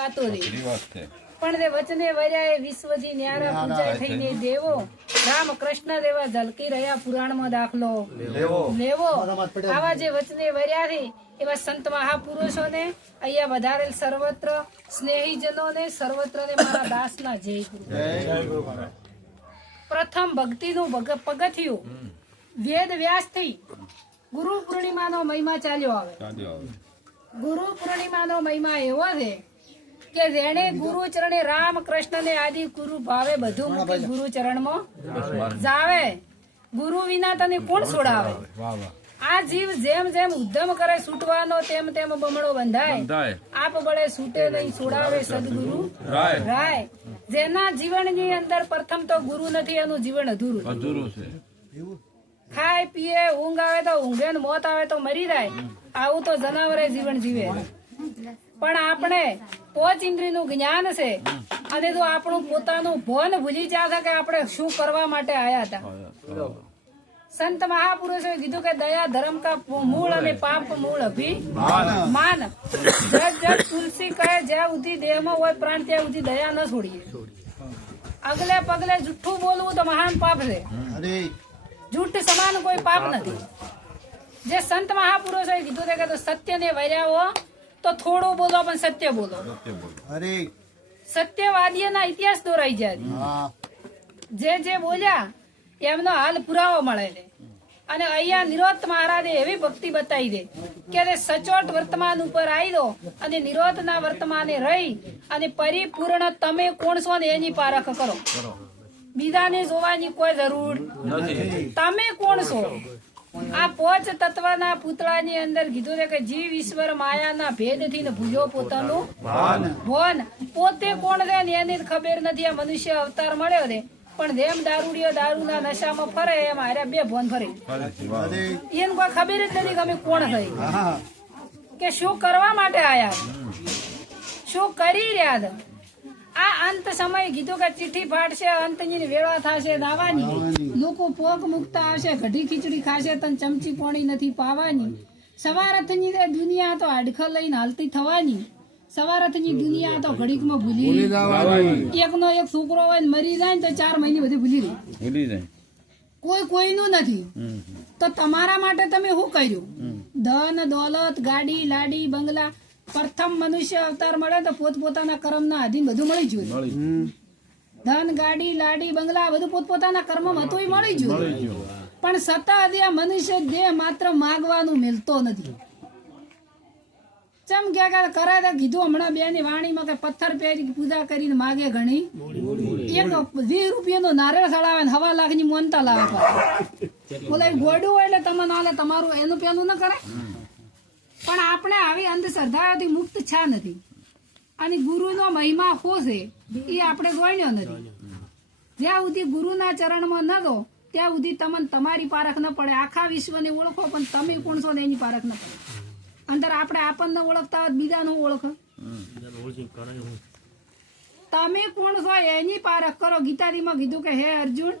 કાતો રે પણ તે વચને વર્યા વિશ્વજી ન્યારા પૂજા થઈને દેવો રામ કૃષ્ણ દેવા ઝલકી રહ્યા પુરાણમાં દાખલો લેવો આવા જે વચને વર્યા છે એવા સંત મહાપુરુષોને અહીંયા વધારેલ સર્વત્ર સ્નેહીજનોને સર્વત્ર ને મારા દાસના જય ગુરુ. પ્રથમ ભક્તિનું પગથિયું વેદ વ્યાસ થી ગુરુ પૂર્ણિમાનો મહિમા ચાલ્યો આવે. ગુરુ પૂર્ણિમાનો મહિમા એવો છે કે જેને ગુરુ ચરણે રામ કૃષ્ણ ને આદિ ગુરુ ભાવે બધું મૂકી ગુરુ ચરણમાં જાવે. ગુરુ વિના તને કોણ છોડાવે? આ જીવ જેમ જેમ ઉદ્યમ કરે છૂટવાનો તેમ તેમ બમણો બંધાય. આપ બળે છૂટે નહીં છોડાવે સદગુરુ રાય. જેના જીવનની અંદર પ્રથમ તો ગુરુ નથી એનું જીવન અધૂરું છે. ખાય પીએ ઊંઘ આવે તો ઊંઘે ને મોત આવે તો મરી જાય. આવું તો જનાવરે જીવન જીવે. પણ આપણે પોચ ઇન્દ્રિય નું જ્ઞાન છે અને જો આપણું પોતાનું ભોન ભૂલી જાય કે આપણે શું કરવા માટે આયા હતા. સંત મહાપુરુષોએ કીધું કે દયા ધર્મ કા મૂળ અને પાપ મૂળ અભિમાન. જગ જગ તુલસી કહે જ્યાં સુધી દેહમાં હોય પ્રાણ ત્યાં સુધી દયા ન છોડીએ. અગલે પગલે જુઠ્ઠું બોલવું તો મહાન પાપ છે. જૂઠ સમાન કોઈ પાપ નથી. જે સંત મહાપુરુષોએ કીધું કે તો સત્યને વર્યાવો તો થોડું બોલો પણ સત્ય બોલો. સત્યવાદીઓના ઇતિહાસ દોરાઈ જાય. જે બોલ્યા એમનો હાલ પુરાવો મળે છે. અને અહીંયા નિરોધ મહારાજે એવી ભક્તિ બતાવી દે કે સચોટ વર્તમાન ઉપર આવી દો અને નિરોધના વર્તમાને રહી અને પરિપૂર્ણ તમે કોણ છો ને એની પારખ કરો. બીજાને જોવાની કોઈ જરૂર નથી. તમે કોણ છો? આ પોચ તત્વના પૂતળાની અંદર કીધું છે કે જીવ ઈશ્વર માયાના ભેદથી ને ભૂલ્યો પોતાનું ભોન. પોતે કોણ છે ને એની ખબર નથી. આ મનુષ્ય અવતાર મળ્યો છે પણ જેમ દારૂડિયો દારૂના નશામાં ફરે એમ હારે બે ભોન ફરે. એને કોઈ ખબર જ નથી કે અમે કોણ થઈ કે શું કરવા માટે આયા, શું કરી રહ્યા હતા. આ અંત સમય કીધું કે ચીઠી ફાટશે, અંતની વેળા થશે દાવાની. લોકો પોક મુકતા આવશે, ઘડી ખીચડી ખાશે તન ચમચી પોણી નથી પાવાની. સવારથની દુનિયા તો હાડખર લઈને હાલતી થવાની. સવારથની દુનિયા તો ઘડીકમાં ભૂલી જવાની. એકનો એક છોકરો હોય મરી જાય ને તો 4 મહિને બધી ભૂલી જાય. કોઈ કોઈનું નથી. તો તમારા માટે તમે શું કર્યું? ધન દોલત ગાડી લાડી બંગલા. પ્રથમ મનુષ્ય અવતાર મળે તો પોતપોતાના કર્મના આધીન બધું મળી ગયું. ધન ગાડી લાડી બંગલા બધું પોતપોતાના કર્મ હતું મળી ગયું. પણ સતત આ મનુષ્ય દેહ માત્ર માગવાનું મિલતો નથી. ચમ ક્યાં કરે તો કીધું હમણાં બેની વાણીમાં કે પથ્થર પહેરી પૂજા કરીને માગે ઘણી. એક 20 રૂપિયાનો નારિયેળ સડાવે ને 1.25 લાખની મોનતા લાવે. બોલે ગોડું હોય એટલે તમે ના લે તમારું એનું પેલું ન કરે. પણ આપણે આવી અંધશ્રદ્ધાઓથી મુક્ત છા નથી. અને ગુરુનો મહિમા શું છે એ આપણે ગણ્યો નથી. જ્યાં સુધી ગુરુના ચરણમાં ન દો ત્યાં સુધી તમને તમારી પારખ ન પડે. આખા વિશ્વને ઓળખો પણ તમે કોણ છો ને એની પારખ ન પડે. અંદર આપણે આપણને ઓળખતા હોય બીજાનું ઓળખો. તમે કોણ છો એની પારખ કરો. ગીતાજીમાં કીધું કે હે અર્જુન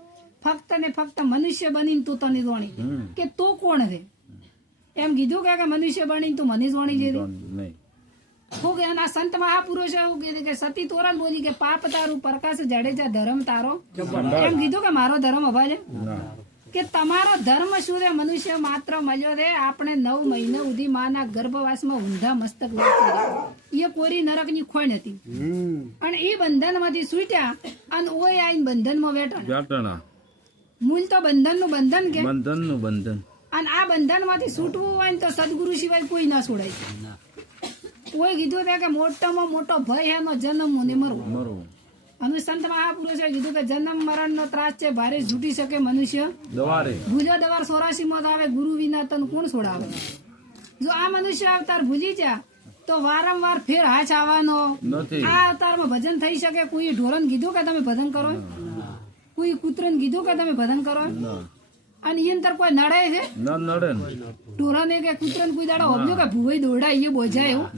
ફક્ત ને ફક્ત મનુષ્ય બનીને તું તને જોણી કે તું કોણ છે એમ કીધું કે મનુષ્ય બનીને તું મને જોણી લીધી. હું કે એના સંત મહાપુરુષો એવું કીધું કે સતી તોરણ બોલી કે પાપ તારું પ્રકાશ જાડેજા ધર્મ તારો. એમ કીધું કે મારો ધર્મ અભાજે કે તમારો ધર્મ શું છે? મનુષ્ય માત્ર મળ્યો છે આપણે 9 મહિના સુધી માના ગર્ભવાસમાં ઊંધા મસ્તક એ કોરી નરકની ખોણ હતી. અને એ બંધન માંથી છૂટ્યા અને ઓય આઈને બંધનમાં બેઠા. મૂળ તો બંધન નું બંધન કે બંધન. અને આ બંધન માંથી છૂટવું હોય ને તો સદગુરુ સિવાય કોઈ ના છોડાય. કોઈ કીધું કે મોટામાં મોટો ભય એનો જન્મ ને મરવું. અને સંત મહાપુરુષે કીધું કે જન્મ મરણ નો ત્રાસ છે ભારે છૂટી શકે મનુષ્ય ભૂલ્યો દવાર 84 માં આવે. ગુરુ વિના તન કોણ છોડાવે? જો આ મનુષ્ય અવતાર ભૂલી જા તો વારંવાર ફેર હાચ આવવાનો. આ અવતારમાં ભજન થઈ શકે. કોઈ ઢોરન કીધું કે તમે ભજન કરો, કોઈ કૂતરન કીધું કે તમે ભજન કરો. અને એ અંદર કોઈ નડે છે? ઢોરને કે કૂતરન કોઈ દાડો હોબ્યો કે ભૂવાઈ દોડા એ બોજાય એવું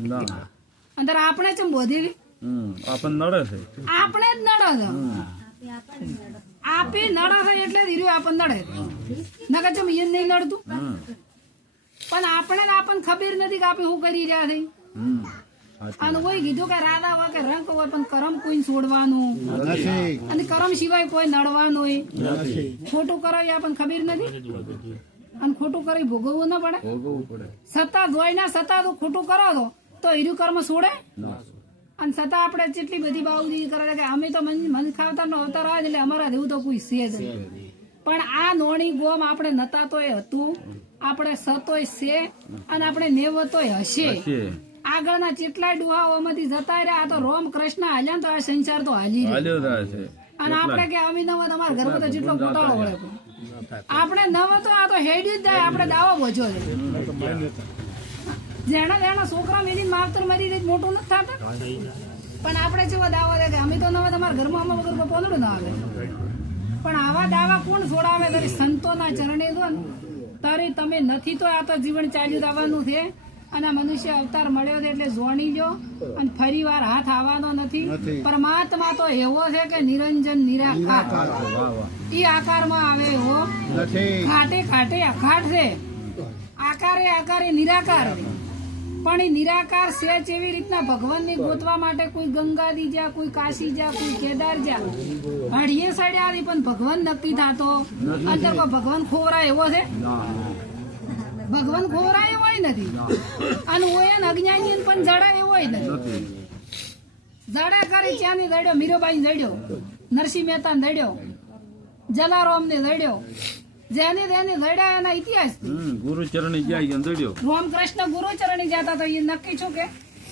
અંદર આપણે ચમ બોધેલી આપણે જ નડે છે. આપે નડે છે એટલે ધીરે આપણને નડે. નકર ચમ એ નહીં નડતું. પણ આપણને ખબર નથી કે આપણે શું કરી રહ્યા છે. અને કોઈ કીધું કે રાધા હોય કે રંગ હોય પણ કરમ કોઈ છોડવાનું અને કરમ સિવાય કોઈ નડવાનું ખોટું કરો એ આપણને ખબર નથી અને ખોટું કરી ભોગવવું ના પડે સત્તા જોઈ ના સત્તા તો ખોટું કરો તો હીરું કર્મ છોડે અને છતાં આપણે જેટલી બધી બાઉદી કરે કે અમે તો મન ખાવતા નો અવતાર આવે એટલે અમારા જેવું તો કોઈ છે જ પણ આ નોણી ગોમ આપણે નતા તોય હતું આપણે સતોય છે અને આપણે નેવતોય હશે આગળના કેટલાય ડુહાઓમાંથી જતા રહ્યા તો રોમ કૃષ્ણ હાલ્યા તો આ સંસાર તો હાલી રહ્યો અને આપણે કે અમે નવ તમારા ઘરમાં તો જેટલો ઘોટાળો વળે આપણે નવ તો આ તો હેડી જ જાય આપણે દાવો બોજો છે જેના છોકરા મેરી માવતર મરી રહી મોટું નથી થતા પણ આપણે જેવો દાવો દે કે અમે તો નવા તમારા ઘરમાં અમે વગર પોંદડું ના આવે પણ આવા દાવા કોણ છોડાવે તારી સંતોના ચરણે દો ને તારી તમે નથી તો આ તો જીવન ચાલ્યું આવવાનું છે અને મનુષ્ય અવતાર મળ્યો છે એટલે જોણી લો અને ફરી વાર હાથ આવવાનો નથી પરમાત્મા તો એવો છે કે નિરંજન નિરાકાર ઈ આકારમાં આવે એવો ખાટે ખાટે અખાટ છે આકારે આકારે નિરાકાર પણ એ નિરાકાર છે એવી રીતના ભગવાનને ગોતવા માટે કોઈ ગંગાજી જા કોઈ કાશી જા કોઈ કેદાર જા હળીએ સડ્યા પણ ભગવાન નક્કી થતો અંદર કોઈ ભગવાન ખોવરા એવો છે ભગવાન ખોવરા એવો નથી અને ઓય અજ્ઞાની પણ જડા એવો નથી જડા કરી ચાની જડ્યો મીરોબાઈ જડ્યો નરસિંહ મહેતા જડ્યો જલારામ ને જડ્યો જેને તેને જડ્યા એના ઇતિહાસ ગુરુચરણી જાય જડ્યો રામકૃષ્ણ ગુરુચરણી જતા તો એ નક્કી છું કે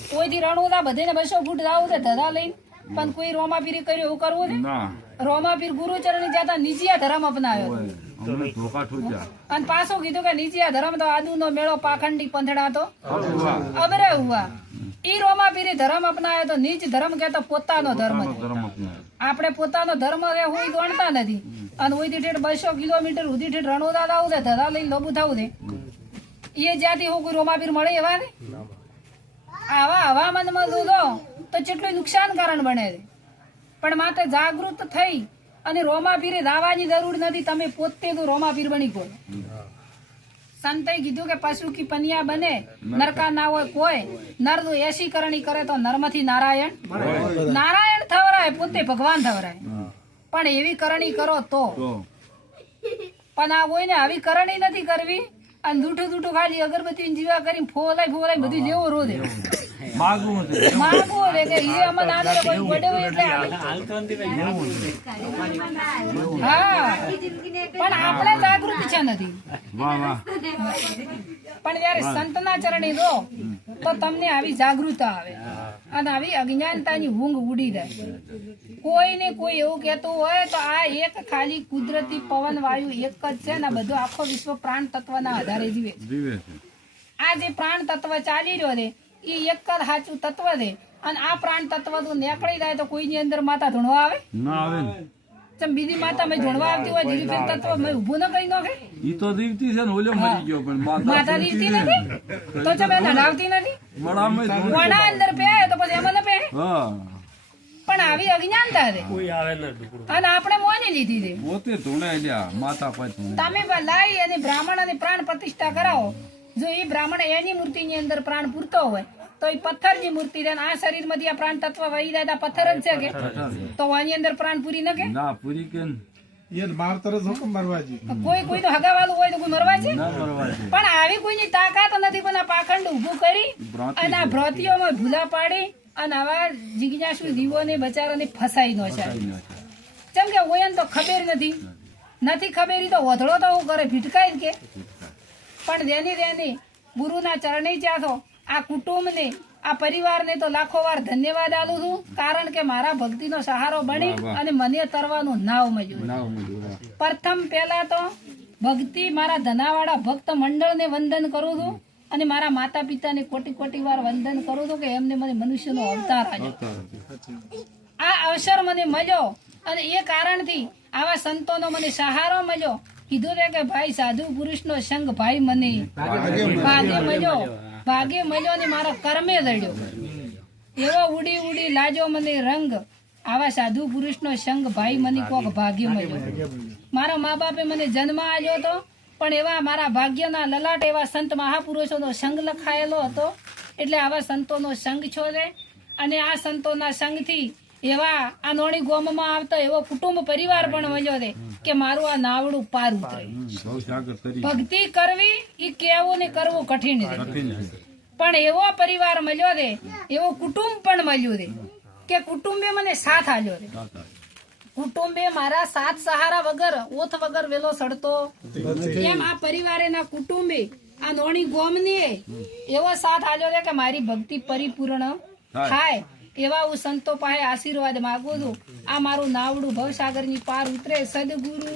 કોઈથી રણુદા બધીને 200 ફૂટ જાવું છે ધધા લઈને પણ કોઈ રોમાપીરી કર્યું એવું કરવું છે રોમાપીર ગુરુચરણી જતા નીચિયા ધર્મ અપનાવ્યો અને પાછો કીધું કે નીચિયા ધર્મ તો આદુ નો મેળો પાખંડી પંથડા તો અબરે હુઆ ઈ રોમાપીરી ધર્મ અપનાવ્યો તો નીચ ધર્મ કે તો પોતાનો ધર્મ આપણે પોતાનો ધર્મ હું ગણતા નથી અને ઓઈથી ઠેઠ 200 કિલોમીટર સુધી ઠેઠ રણોદા આવું છે ધધા લઈને લોબુ થવું છે એ જ્યાંથી હું કોઈ રોમાપીર મળે એવા ને આવા હવામાનમાં જોજો તો કેટલું નુકસાન કારણ બને છે પણ માત્ર જાગૃત થઈ અને રોમાપીરે દાવાની જરૂર નથી તમે પોતે તો રોમાપીર બની ગયો સંતે કીધું કે પશુ કી પનિયા બને નરકા ના હોય કોઈ નર તો એસી કરણી કરે તો નરમાંથી નારાયણ નારાયણ થવરાય પોતે ભગવાન થવરાય પણ એવી કરણી કરો તો પણ આ કોઈને આવી કરણી નથી કરવી અને દૂઠું દૂઠું ખાલી અગરબત્તી જીવા કરી ફોલાઈ બધું લેવો રોજે માગવું રે કે ઈ અમને આને કોઈ પડ્યો એટલે હા પણ આપણે જાગૃત છે નથી પણ જયારે સંતના ચરણે દો તો તમને આવી જાગૃતતા આવે અને આવી અજ્ઞાનતાની ઊંઘ ઉડી જાય કોઈને કોઈ એવું કહેતું હોય તો આ એક ખાલી કુદરતી પવન વાયુ એક જ છે ને બધું આખો વિશ્વ પ્રાણ તત્વના આધારે જીવે આ જે પ્રાણ તત્વ ચાલી રહ્યો છે એ એક જ સાચું તત્વ છે અને આ પ્રાણ તત્વ તો નીકળી જાય તો કોઈની અંદર માતા ધૂણવા આવે ના આવે ચમ બીજી માતા મેં ધૂણવા આવતી હોય ધીરે ફેર તત્વ મેં ઊભું ન કરી નાખે ઈ તો દીવતી છે ને ઓલો મરી ગયો પણ માતા દીવતી નથી તો ચમ એને લાવતી નથી વણા અંદર પે તો પછી એમાં ન પે પણ આવી અજ્ઞાનતા છે અને આપણે મોની લીધી છે પોતે ધૂણાય માતા પછી તમે લાઈ અને બ્રાહ્મણ અને પ્રાણ પ્રતિષ્ઠા કરાવો જો એ બ્રાહ્મણ એની મૂર્તિની અંદર પ્રાણ પૂરતો હોય તો એ પથ્થરની મૂર્તિ છે આ શરીરમાંથી આ પ્રાણ તત્વ વહી જાય પથ્થર જ છે કે તો આની અંદર પ્રાણ પૂરી ન કે ના પૂરી કે કોઈ તો હગાવાળું હોય તો કોઈ મરવા છે પણ આવી કોઈની તાકાત નથી પણ આ પાખંડ ઉભું કરી અને આ ભ્રતિઓમાં ભૂલા પાડી અને આવા જિજ્ઞાસુ જીવોને બચારાને ફસાઈ નો છે જેમ કે ઓયન તો ખબર નથી ખબર તો વધડો તો હું કરે ભીટકાય કે પણ દેની ગુરુના ચરણે જાતો આ કુટુંબને આ પરિવારને તો લાખો વાર ધન્યવાદ આલું છું કારણ કે મારા ભક્તિનો સહારો બની અને મને તરવાનું નાવ મળ્યું પ્રથમ પહેલા તો ભક્તિ મારા ધનાવાળા ભક્ત મંડળને વંદન કરું છું અને મારા માતા પિતાને કોટી વાર વંદન કરું છું કે એમને મને મનુષ્યનો અવતાર આપ્યો આ અવસર મને મળ્યો અને એ કારણથી આવા સંતોનો મને સહારો મળ્યો કીધું છે કે ભાઈ સાધુ પુરુષનો સંગ ભાઈ મને ભાગે મળ્યો ને મારા કર્મે દડ્યો એવો ઉડી લાજો મને રંગ આવા સાધુ પુરુષનો સંગ ભાઈ મને કોક ભાગ્ય મળ્યો મારા મા બાપે મને જન્મ આપ્યો હતો પણ એવા મારા ભાગ્યના લલાટ એવા સંત મહાપુરુષોનો સંગ લખાયેલો હતો એટલે આવા સંતોનો સંગ છો છે અને આ સંતોના સંગથી એવા આ નોણી ગોમમાં આવતો એવો કુટુંબ પરિવાર પણ મળ્યો છે કે મારું આ નાવડું પાર ઉતરે. ભવસાગર તરી ભક્તિ કરવી ઈ કેવું ને કરવું કઠિન છે, કઠિન છે. પણ એવો પરિવાર મળ્યો છે, એવો કુટુંબ પણ મળ્યું છે કે કુટુંબે મને સાથ આલ્યો છે. સાચા. કુટુંબે મારા સાથ સહારા વગર ઓથ વગર વેલો સડતો એમ આ પરિવારેના કુટુંબે આ નોણી ગોમને એવો સાથ આલ્યો છે કે મારી ભક્તિ પરિપૂર્ણ થાય. એવા હું સંતો પાસે આશીર્વાદ માંગુ છું. આ મારું નાવડું ભવસાગરની પાર ઉતરે સદગુરુ.